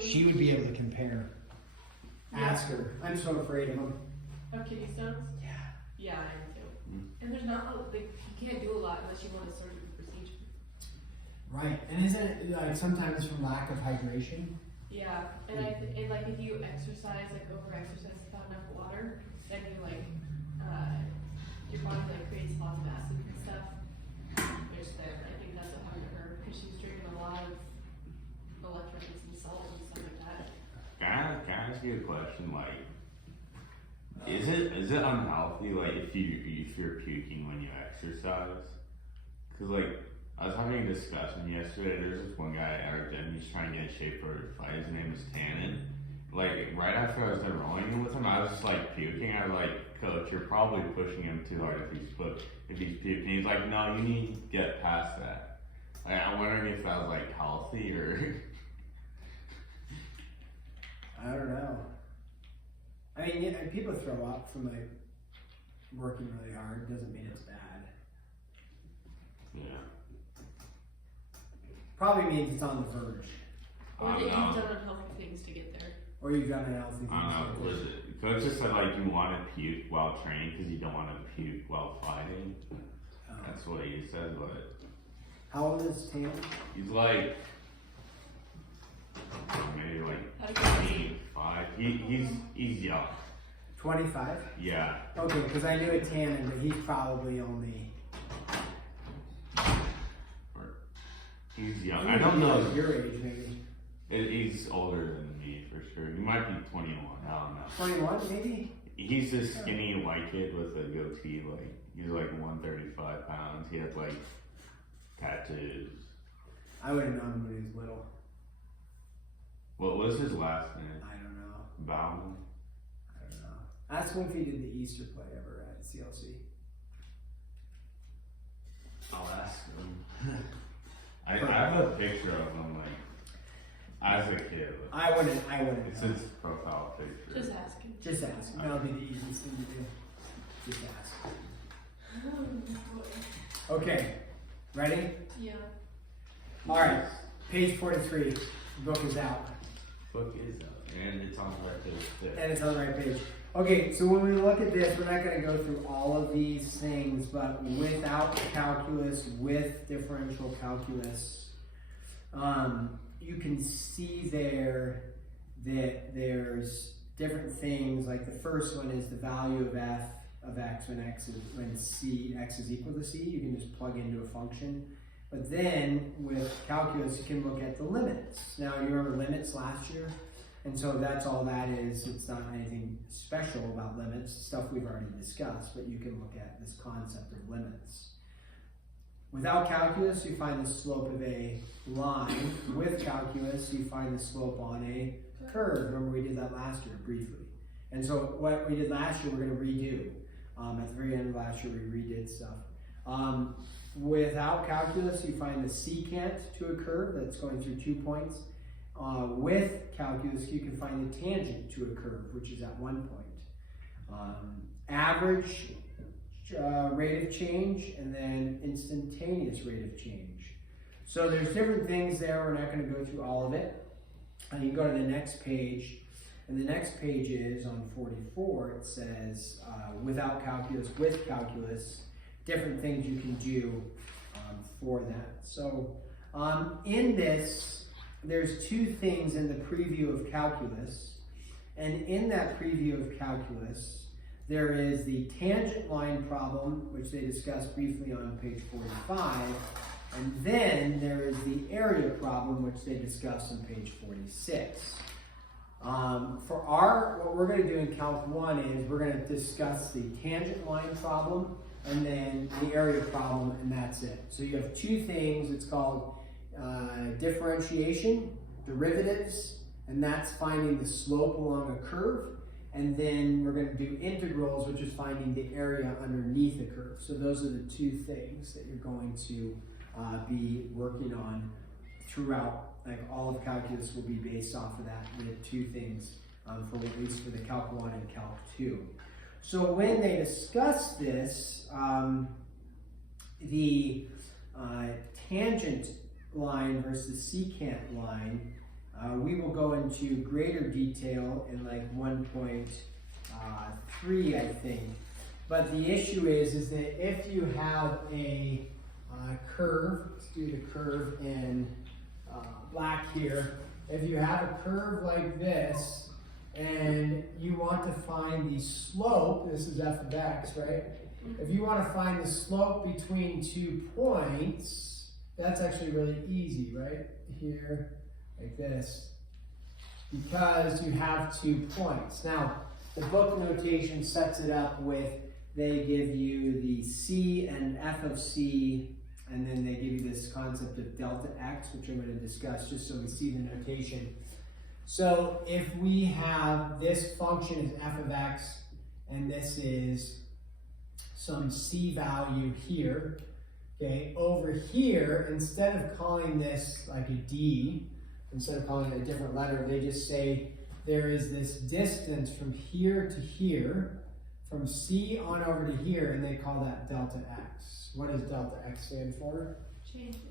she would be able to compare. Ask her. I'm so afraid of them. Of kidney stones? Yeah. Yeah, I am too. And there's not, like, you can't do a lot unless you want a surgical procedure. Right. And isn't it like sometimes from lack of hydration? Yeah, and like if you exercise, like over exercise without enough water, then you like, your body like creates lots of acid and stuff. Which then I think that's what happened to her because she was drinking a lot of electrolytes and salt and stuff like that. Can I ask you a question? Like, is it unhealthy? Like, if you're puking when you exercise? Cause like I was having a discussion yesterday. There's this one guy at our gym. He's trying to get in shape for a fight. His name is Tannen. Like right after I was done rolling with him, I was just like puking. I was like, Coach, you're probably pushing him too hard if he's puking. He's like, no, you need to get past that. Like, I'm wondering if that was like healthy or. I don't know. I mean, yeah, people throw up from like working really hard. Doesn't mean it's bad. Yeah. Probably means it's on the verge. Or that you've done unhealthy things to get there. Or you've done unhealthy things. I don't know. Was it? Coach just said like you want to puke while training because you don't want to puke while fighting. That's what he said, but. How old is Tam? He's like. Maybe like 25. He's young. 25? Yeah. Okay, because I knew a Tannen, but he's probably only. He's young. I don't know. Your age, maybe. He's older than me for sure. He might be 21. I don't know. 21, maybe? He's this skinny white kid with a goatee. Like he's like 135 pounds. He has like tattoos. I would have known him when he was little. What was his last name? I don't know. Bauman. I don't know. Ask him if he did the Easter play ever at CLC. I'll ask him. I have a picture of him like as a kid. I wouldn't. It's know. his profile picture. Just asking. Just ask. That'll be the easiest thing to do. Just ask. Okay. Ready? Yeah. All right. Page 43. The book is out. Book is up, and it's on the right page. And it's on the right page. Okay, so when we look at this, we're not going to go through all of these things, but without calculus, with differential calculus, you can see there that there's different things. Like the first one is the value of f of x when x is equal to c. You can just plug into a function. But then with calculus, you can look at the limits. Now, you remember limits last year? And so that's all that is. It's not anything special about limits, stuff we've already discussed, but you can look at this concept of limits. Without calculus, you find the slope of a line. With calculus, you find the slope on a curve. Remember we did that last year briefly. And so what we did last year, we're going to redo. At the very end of last year, we redid stuff. Without calculus, you find the secant to a curve that's going through 2 points. With calculus, you can find the tangent to a curve, which is at 1 point. Average rate of change, and then instantaneous rate of change. So there's different things there. We're not going to go through all of it. And you go to the next page, and the next page is on 44. It says, without calculus, with calculus, different things you can do for that. So in this, there's two things in the preview of calculus. And in that preview of calculus, there is the tangent line problem, which they discussed briefly on page 45. And then there is the area problem, which they discussed on page 46. What we're going to do in Calc 1 is we're going to discuss the tangent line problem and then the area problem, and that's it. So you have two things. It's called differentiation, derivatives, and that's finding the slope along a curve. And then we're going to do integrals, which is finding the area underneath a curve. So those are the two things that you're going to be working on throughout. Like all of calculus will be based off of that. We have two things for at least for the Calc 1 and Calc 2. So when they discuss this, the tangent line versus secant line, We will go into greater detail in like 1.3, I think. But the issue is that if you have a curve, let's do the curve in black here. If you have a curve like this, and you want to find the slope, this is f of x, right? If you want to find the slope between 2 points, that's actually really easy, right? Here, like this. Because you have 2 points. Now, the book notation sets it up with, they give you the c and f of c, and then they give you this concept of delta x, which I'm going to discuss just so we see the notation. So if we have this function is f of x, and this is some c value here, okay, over here, instead of calling this like a d, instead of calling it a different letter, they just say there is this distance from here to here, from c on over to here, and they call that delta x. What does delta x stand for?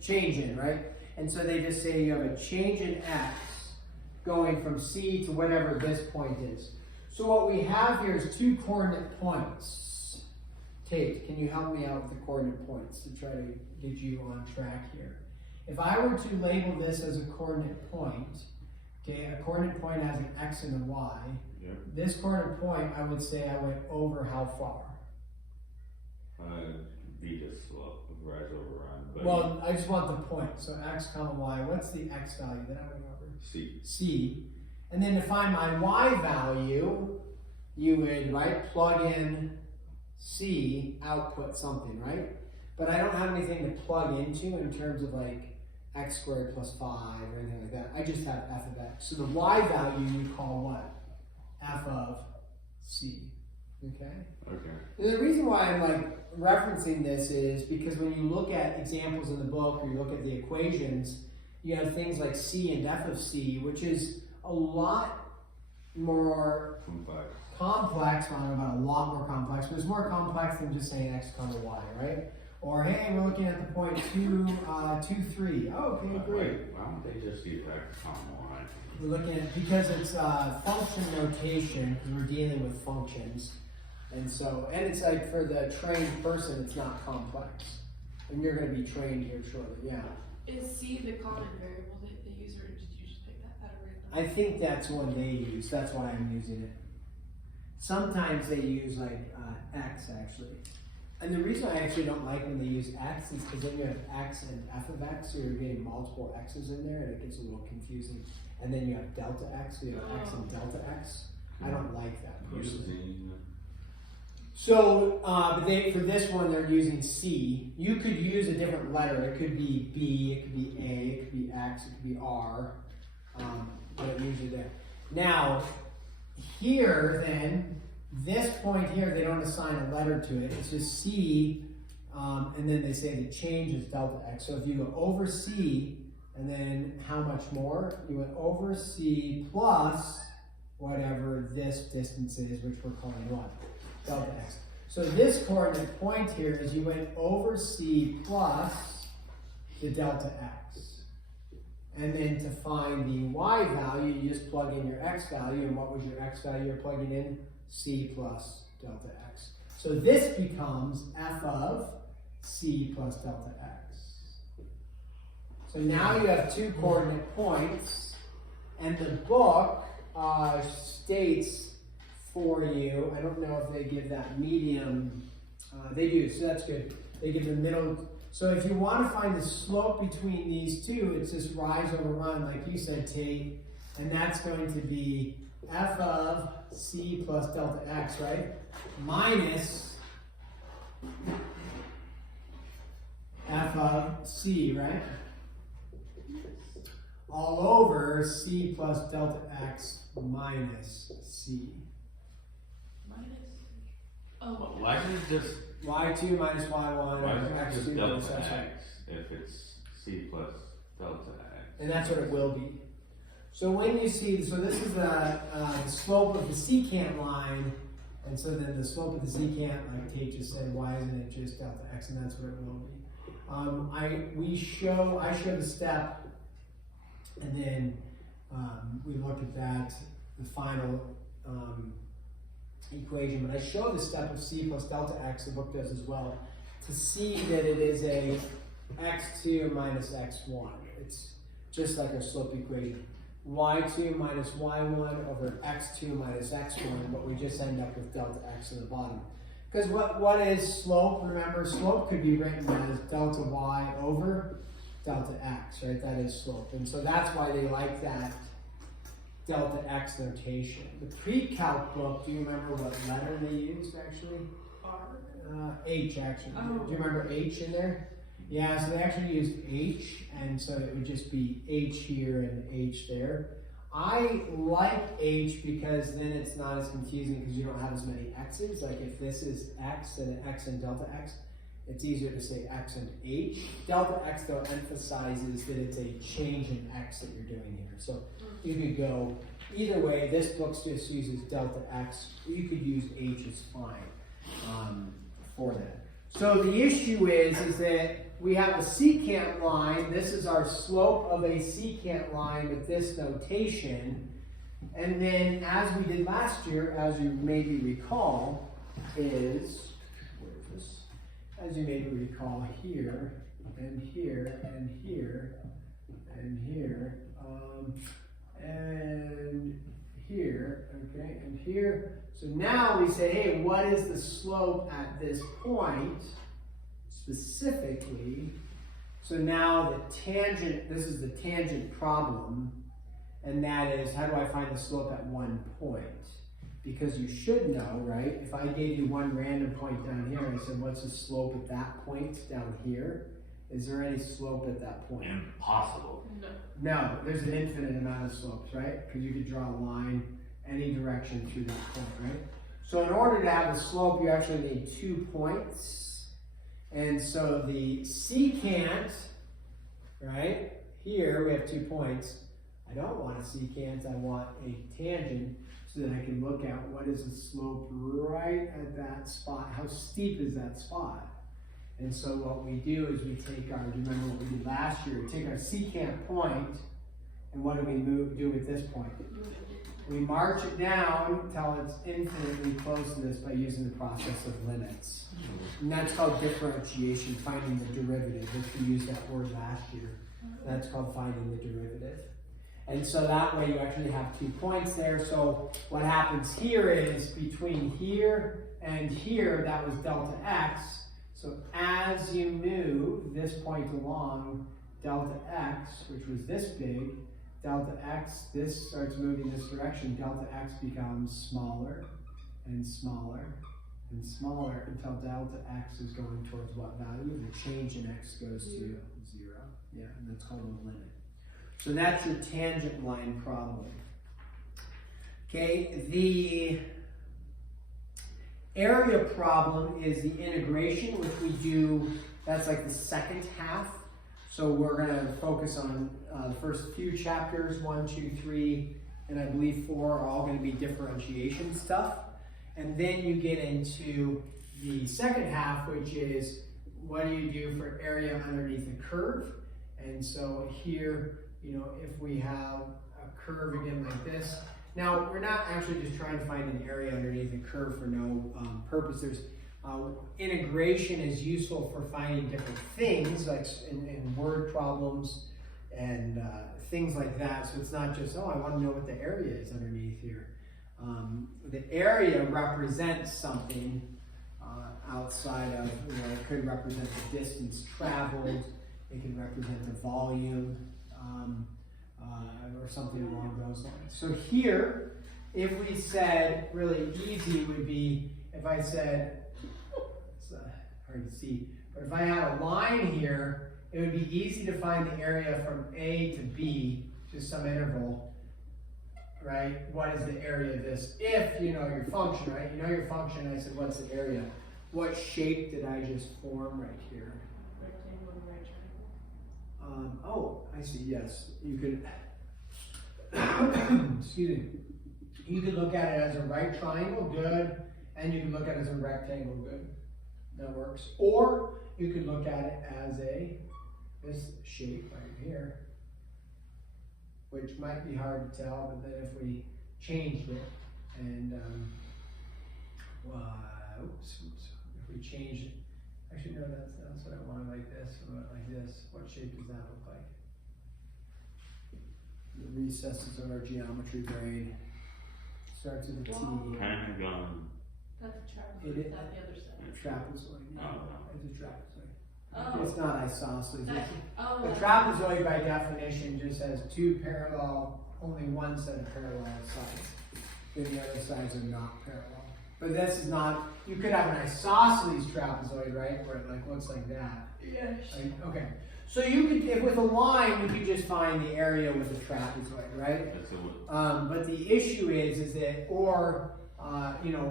Change in, right? And so they just say you have a change in x going from c to whatever this point is. So what we have here is 2 coordinate points. Tate, can you help me out with the coordinate points to try to get you on track here? If I were to label this as a coordinate point, okay, a coordinate point has an x and a y. Yep. This coordinate point, I would say I went over how far? Be just slope, rise over run. But Well, I just want the point. So x comma y. What's the x value that I went over? C. C. And then to find my y value, you would, right, plug in C, output something, right? But I don't have anything to plug into in terms of like x squared plus 5 or anything like that. I just have f of x. So the y value you call what? F of C. Okay? Okay. And the reason why I'm like referencing this is because when you look at examples in the book or you look at the equations, you have things like C and f of C, which is a lot more complex. Well, I don't know about a lot more complex, but it's more complex than just saying x comma y, right? Or hey, we're looking at the point 2, 2, 3. Oh, okay, great. Why don't they just use x comma y? We're looking at, because it's function notation, because we're dealing with functions. And so, and it's like for the trained person, it's not complex. And you're going to be trained here shortly, yeah. Is C the common variable that they use, or did you just pick that out of random? I think that's one they use, that's why I'm using it. Sometimes they use like x actually. And the reason I actually don't like when they use x is because then you have x and f of x, so you're getting multiple x's in there and it gets a little confusing. And then you have delta x, so you have x and delta x. I don't like that personally. So, but for this one, they're using C. You could use a different letter. It could be B, it could be A, it could be X, it could be R. But usually there. Now, here then, this point here, they don't assign a letter to it. It's just C, and then they say the change is delta X. So if you go over C, and then how much more? You went over C plus whatever this distance is, which we're calling what? Delta x. So this coordinate point here is you went over C plus the delta x. And then to find the y value, you just plug in your x value. And what was your x value you're plugging in? C plus delta x. So this becomes f of C plus delta x. So now you have 2 coordinate points. And the book states for you, I don't know if they give that medium, they do, so that's good. They give the middle. So if you want to find the slope between these two, it's just rise over run, like you said, Tate, and that's going to be f of C plus delta x, right? Minus f of C, right? All over C plus delta x minus C. Oh. Why isn't it just y2 minus y1 why isn't it just x2 minus delta x1. x if it's C plus delta x? And that's what it will be. So when you see, so this is the slope of the secant line, and so then the slope of the secant, like Tate just said, why isn't it just delta x, and that's what it will be. I show the step, and then we looked at that, the final equation, but I show the step of c plus delta x, the book does as well, to see that it is a x2 minus x1. It's just like our slope equation. y2 minus y1 over x2 minus x1, but we just end up with delta x in the bottom. Because what is slope? Remember, slope could be written as delta y over delta x, right? That is slope. And so that's why they like that delta x notation. The pre-calc book, do you remember what letter they used actually? H actually. Oh. Do you remember H in there? Yeah, so they actually used H, and so it would just be H here and H there. I like H because then it's not as confusing because you don't have as many x's. Like if this is x and x and delta x, it's easier to say x and h. Delta x though emphasizes that it's a change in x that you're doing here. So you could go either way. This book just uses delta x. You could use h is fine for that. So the issue is that we have a secant line. This is our slope of a secant line with this notation. And then as we did last year, as you maybe recall, is, where is this? As you maybe recall, here, and here, and here, and here, and here, okay, and here. So now we say, hey, what is the slope at this point? Specifically, so now the tangent, this is the tangent problem, and that is, how do I find the slope at one point? Because you should know, right? If I gave you one random point down here, and I said, what's the slope at that point down here? Is there any slope at that point? Impossible. No. No, there's an infinite amount of slopes, right? Because you could draw a line any direction through that point, right? So in order to have a slope, you actually need 2 points. And so the secant, right, here we have 2 points. I don't want a secant, I want a tangent, so that I can look at what is the slope right at that spot. How steep is that spot? And so what we do is we take our, do you remember what we did last year? We take our secant point, and what do we do with this point? We march it down until it's infinitely close to this by using the process of limits. And that's called differentiation, finding the derivative. If you used that word last year, that's called finding the derivative. And so that way you actually have 2 points there. So what happens here is between here and here, that was delta x. So as you move this point along, delta x, which was this big, delta x, this starts moving this direction, delta x becomes smaller and smaller and smaller until delta x is going towards what value? The change in x goes to 0. Yeah, and that's called a limit. So that's your tangent line problem. Okay, the area problem is the integration, which we do, that's like the second half. So we're going to focus on the first few chapters, 1, 2, 3, and I believe 4 are all going to be differentiation stuff. And then you get into the second half, which is what do you do for area underneath a curve? And so here, you know, if we have a curve again like this. Now, we're not actually just trying to find an area underneath a curve for no purpose. There's integration is useful for finding different things, like in word problems and things like that. So it's not just, oh, I want to know what the area is underneath here. The area represents something outside of, you know, it could represent the distance traveled, it can represent the volume, or something along those lines. So here, if we said, really easy would be, if I said, it's hard to see, but if I had a line here, it would be easy to find the area from A to B, just some interval, right? What is the area of this? If you know your function, right? You know your function, I said, what's the area? What shape did I just form right here? Rectangle and right triangle. Oh, I see, yes. You could, excuse me, you could look at it as a right triangle, good, and you can look at it as a rectangle, good. That works. Or you could look at it as this shape right here, which might be hard to tell, but then if we changed it and, if we changed it, actually no, that's what I wanted, like this, I want it like this, what shape does that look like? The recesses of our geometry grade starts with a T. Pentagon. That's a trapezoid. It is- Is that the other side? Trapezoid, yeah, Oh. it's a trapezoid. Oh. It's not isosceles. That, oh. A that's- trapezoid by definition just has two parallel, only one set of parallel sides. Then the other sides are not parallel. But this is not, you could have an isosceles trapezoid, right, where it like looks like that. Yes. Like, okay, so you could, if with a line, you could just find the area with a trapezoid, right? That's a, But the issue is that, or,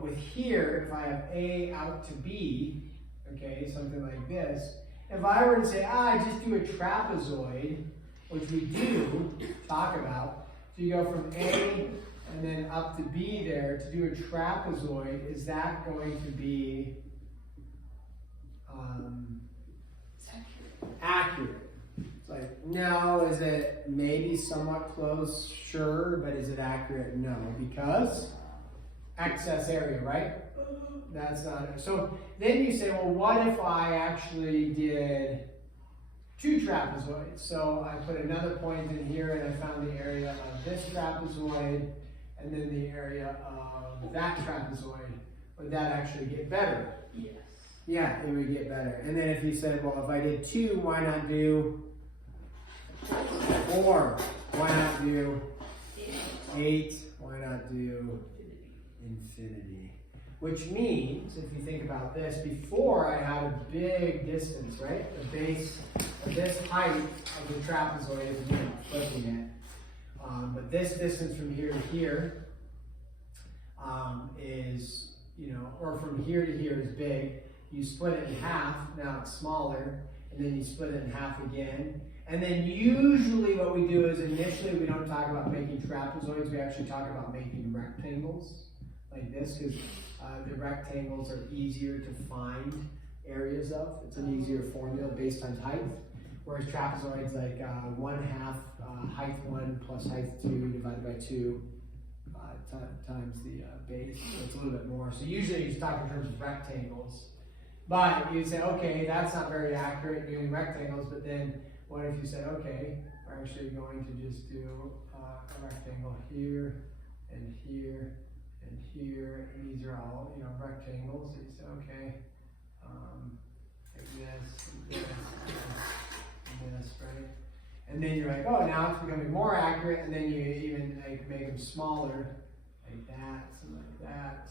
with here, if I have A out to B, okay, something like this, if I were to say, I just do a trapezoid, which we do talk about, so you go from A and then up to B there, to do a trapezoid, is that going to be It's accurate. accurate? It's like, no. Is it maybe somewhat close? Sure, but is it accurate? No, because excess area, right? That's not it. So then you say, well, what if I actually did two trapezoids? So I put another point in here and I found the area of this trapezoid and then the area of that trapezoid. Would that actually get better? Yes. Yeah, it would get better. And then if you said, well, if I did 2, why not do 4? Why not do 8? Why not do infinity? Which means, if you think about this, before I had a big distance, right? The base of this height of the trapezoid is what I'm flipping it. But this distance from here to here is, or from here to here is big. You split it in half, now it's smaller, and then you split it in half again. And then usually what we do is initially we don't talk about making trapezoids, we actually talk about making rectangles like this, because the rectangles are easier to find areas of. It's an easier formula based on height. Whereas trapezoids like 1/2 height 1 plus height 2 divided by 2 times the base. So it's a little bit more. So usually you just talk in terms of rectangles. But you say, okay, that's not very accurate doing rectangles, but then what if you said, okay, we're actually going to just do a rectangle here and here and here, and these are all, rectangles. So you say, okay, like this, and this, and this, right? And then you're like, oh, now it's becoming more accurate, and then you even like make them smaller, like that, something like that,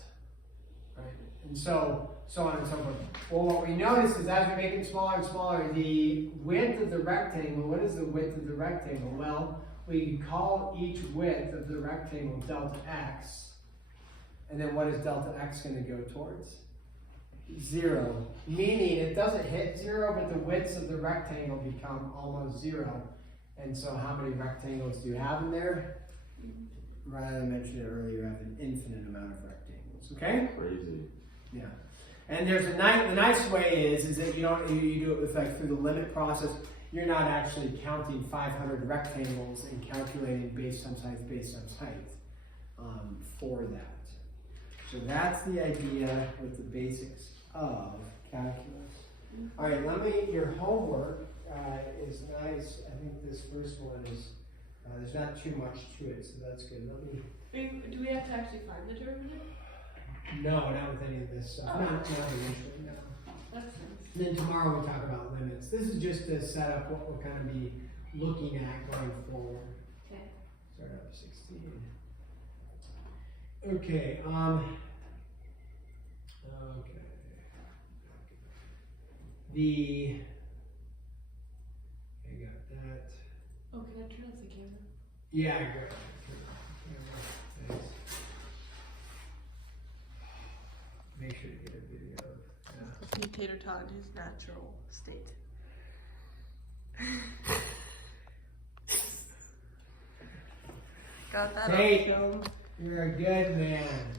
right? And so on and so forth. Well, what we notice is as we make them smaller and smaller, the width of the rectangle, what is the width of the rectangle? Well, we call each width of the rectangle delta x, and then what is delta x going to go towards? 0, meaning it doesn't hit 0, but the widths of the rectangle become almost 0. And so how many rectangles do you have in there? Rather than mention it earlier, you have an infinite amount of rectangles, okay? crazy. Yeah. And there's the nice way is that you do it with like through the limit process. You're not actually counting 500 rectangles and calculating base times height for that. So that's the idea with the basics of calculus. All right, your homework is nice. I think this first one is, there's not too much to it, so that's good. Do we have to actually find the derivative? No, not with any of this stuff. Oh. Not initially, no. That's nice. Then tomorrow we talk about limits. This is just to set up what we're going to be looking at going forward. Okay. Start up 16. Okay, I got that. Oh, can I turn off the camera? Yeah, great. Thanks. Make sure to get a video. Yeah. Feed tater tot in his natural state. Got that Hey. on film. You're a good man.